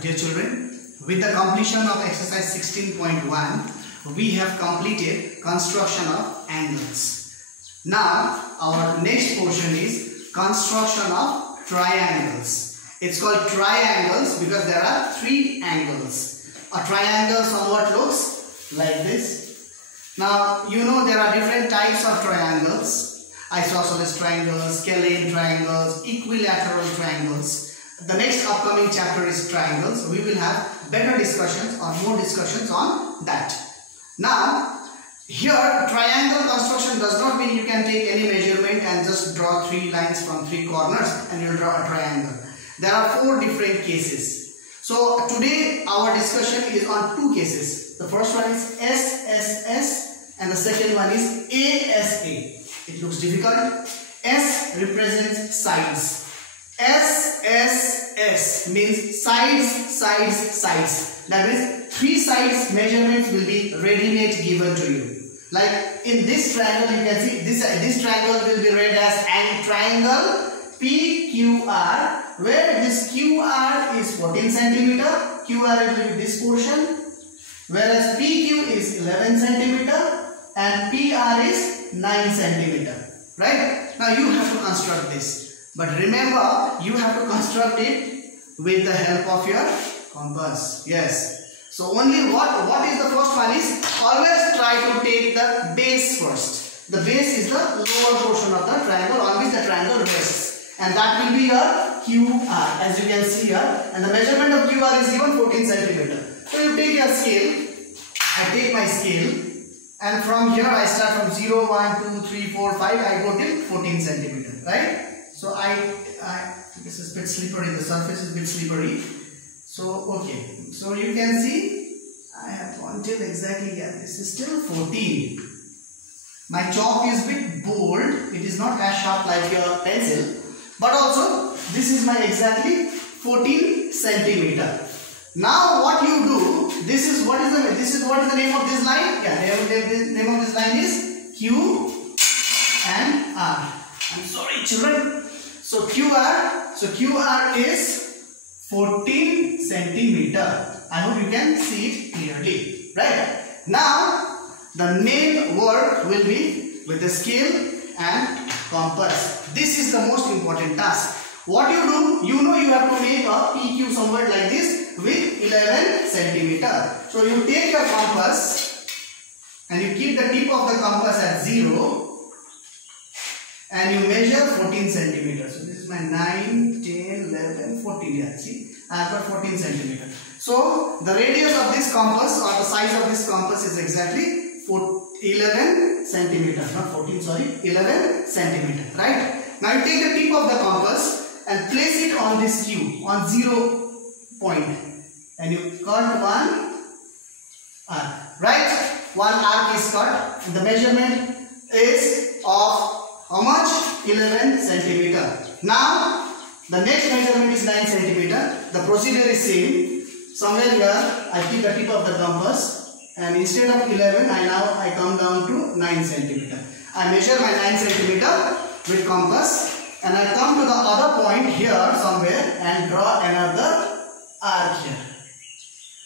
dear children, with the completion of exercise 16.1, we have completed construction of angles. Now, our next portion is construction of triangles. It's called triangles because there are three angles. A triangle somewhat looks like this. Now, you know there are different types of triangles. Isosceles triangles, scalene triangles, equilateral triangles. The next upcoming chapter is triangles. We will have better discussions or more discussions on that. Now, here triangle construction does not mean you can take any measurement and just draw three lines from three corners and you will draw a triangle. There are four different cases. So today our discussion is on two cases. The first one is SSS and the second one is ASA. It looks difficult. S represents sides. SSS means sides, sides, sides. That means three sides measurements will be ready-made given to you. Like in this triangle, you can see this triangle will be read as an triangle PQR, where this QR is 14 centimeter. QR will be this portion, whereas PQ is 11 centimeter and PR is 9 centimeter. Right? Now you have to construct this. But remember, you have to construct it with the help of your compass. Yes. So only what is the first one is always try to take the base first. The base is the lower portion of the triangle on which the triangle rests. And that will be your QR, as you can see here. And the measurement of QR is given 14 centimeter. So you take your scale. I take my scale. And from here I start from 0, 1, 2, 3, 4, 5. I go till 14 centimeter. Right? So this is a bit slippery, the surface is a bit slippery. So okay, so you can see I have gone till exactly here. This is still 14. My chalk is a bit bold, it is not as sharp like your pencil, but also this is my exactly 14 centimeter. Now what you do, this is what is the name of this line? Yeah, the name of this line is Q and R. I'm sorry children. So QR is 14 centimeter. I hope you can see it clearly. Right? Now the main work will be with the scale and compass. This is the most important task. What you do, you know you have to make a PQ somewhere like this with 11 centimeter. So you take your compass and you keep the tip of the compass at 0. And you measure 14 centimeters. So this is my 9, 10, 11, 14. Yeah, see, I have got 14 centimeters. So the radius of this compass or the size of this compass is exactly 11 centimeters. Not 14, sorry, 11 centimeters. Right? Now you take the tip of the compass and place it on this Q, on 0 point. And you cut one arc. Right? One arc is cut. And the measurement is of how much? 11 centimeter. Now, the next measurement is 9 centimeter. The procedure is same. Somewhere here, I keep the tip of the compass and instead of 11, I come down to 9 centimeter. I measure my 9 centimeter with compass and I come to the other point here somewhere and draw another arc here.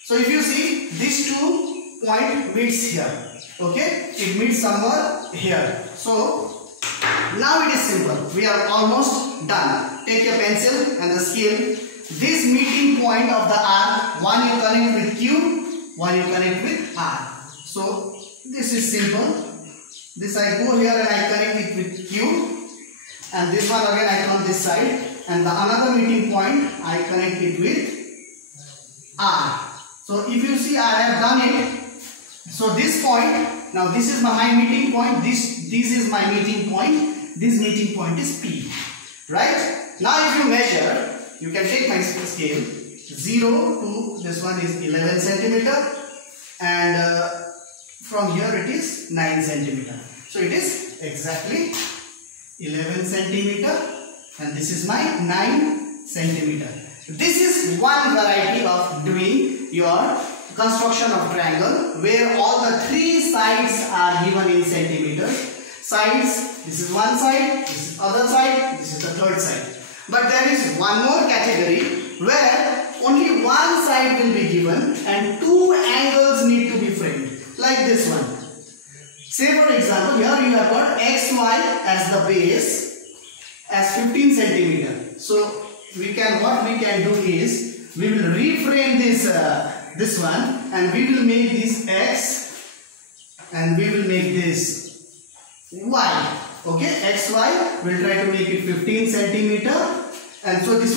So if you see, these 2 points meets here. Okay? It meets somewhere here. So, now it is simple. We are almost done. Take your pencil and the scale. This meeting point of the arc, one you connect with Q, one you connect with R. So this is simple. This I go here and I connect it with Q. And this one again I come this side. And the another meeting point I connect it with R. So if you see I have done it. So this point, now this is my meeting point. This is my meeting point. This meeting point is P. Right? Now if you measure, you can take my scale. 0 to this one is 11 centimeter. And from here it is 9 centimeter. So it is exactly 11 centimeter. And this is my 9 centimeter. This is one variety of doing your construction of triangle where all the three sides are given in centimeters. Sides, this is one side, this is other side, this is the third side. But there is one more category where only one side will be given and two angles need to be framed, like this one. Say for example, here you have got XY as the base as 15 centimeter. So what we can do is we will reframe this one and we will make this X and we will make this Y. Okay, XY will try to make it 15 centimeter. And so this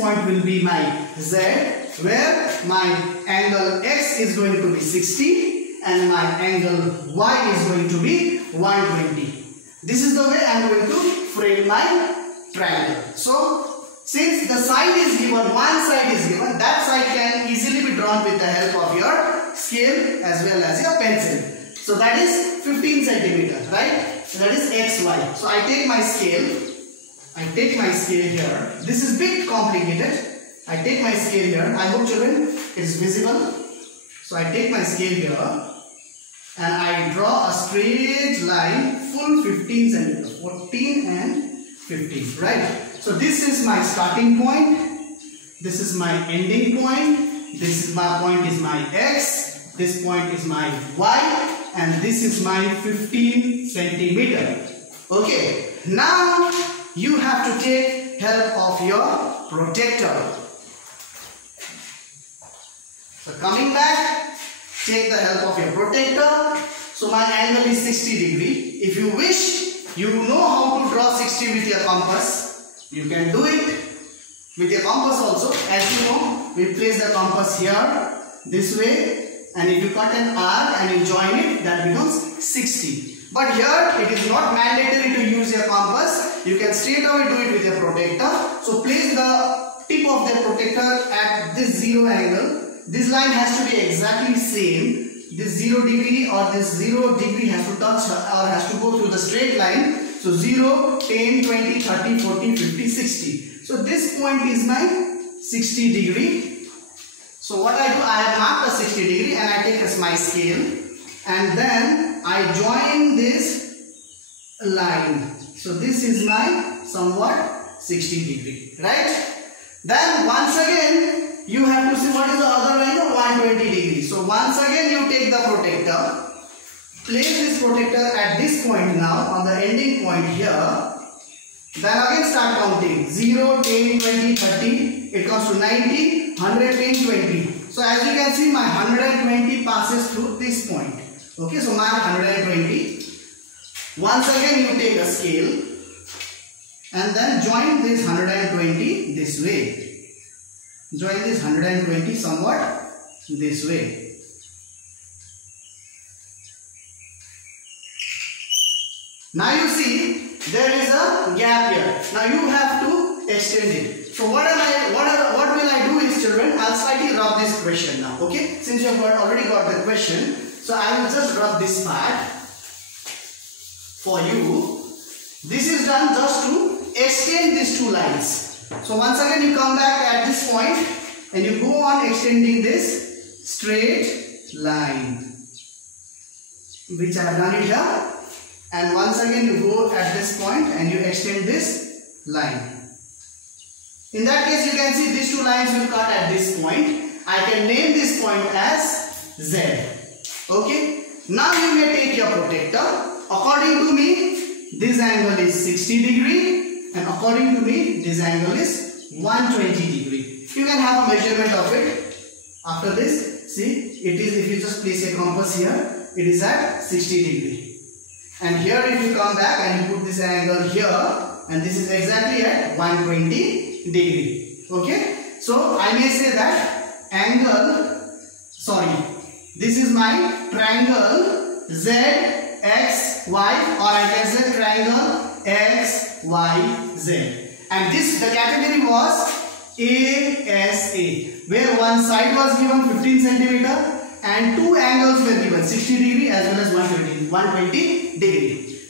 point will be my Z, where my angle X is going to be 60 and my angle Y is going to be 120. This is the way I am going to frame my triangle. So since the side is given, one side is given, that side can easily be drawn with the help of your scale as well as your pencil. So that is 15 centimeter, right? So that is XY. So I take my scale. I take my scale here. This is a bit complicated. I take my scale here. I hope children it is visible. So I take my scale here and I draw a straight line full 15 centimeters. 14 and 15. Right. So this is my starting point. This is my ending point. This is my point is my X. This point is my Y. And this is my 15 centimeter. Okay. Now you have to take help of your protractor. So coming back, take the help of your protractor. So my angle is 60 degree. If you wish, you know how to draw 60 with your compass. You can do it with your compass also. As you know, we place the compass here, this way. And if you cut an arc and you join it, that becomes 60. But here it is not mandatory to use your compass. You can straight away do it with your protractor. So place the tip of the protractor at this 0 angle. This line has to be exactly same. This 0 degree or this 0 degree has to touch or has to go through the straight line. So 0, 10, 20, 30, 40, 50, 60. So this point is my 60 degree. So what I do, I have marked a 60 degree and I take as my scale. And then I join this line. So this is my somewhat 60 degree, right? Then once again you have to see what is the other line of 120 degree. So once again you take the protractor, place this protractor at this point now on the ending point here. Then again start counting 0, 10, 20, 30. It comes to 90, 110, 20. So as you can see, my 120 passes through this point. Okay, so mark 120. Once again you take a scale and then join this 120 this way. Join this 120 somewhat this way. Now you see there is a gap here. Now you have to extend it. So what will I do is, children, I'll slightly rub this question now. Okay, since you have already got the question. So I will just rub this part for you. This is done just to extend these two lines. So once again you come back at this point and you go on extending this straight line, which I have done it here. And once again you go at this point and you extend this line. In that case you can see these two lines will cut at this point. I can name this point as Z. Okay, now you may take your protractor. According to me, this angle is 60 degree and according to me, this angle is 120 degree. You can have a measurement of it. After this, see, it is, if you just place a compass here, it is at 60 degree. And here if you come back and you put this angle here, and this is exactly at 120 degree. Okay, so I may say that this is my triangle ZXY, or I can say triangle XYZ. And this, the category was ASA, where one side was given 15 centimeter and two angles were given, 60 degree as well as 120 degree.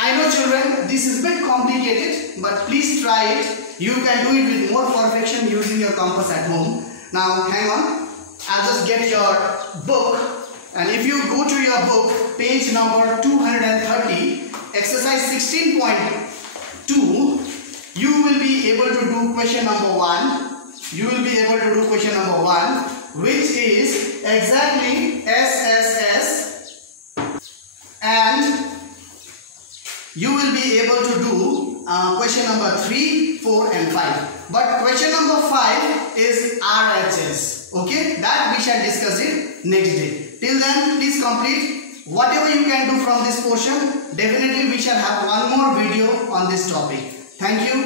I know, children, this is a bit complicated, but please try it. You can do it with more perfection using your compass at home. Now hang on, I'll just get your book, and if you go to your book, page number 230, exercise 16.2, you will be able to do question number 1, you will be able to do question number 1, which is exactly SSS, and you will be able to do question number 3, 4 and 5. But question number 5 is RHS. Okay, that we shall discuss it next day. Till then, please complete whatever you can do from this portion. Definitely we shall have one more video on this topic. Thank you.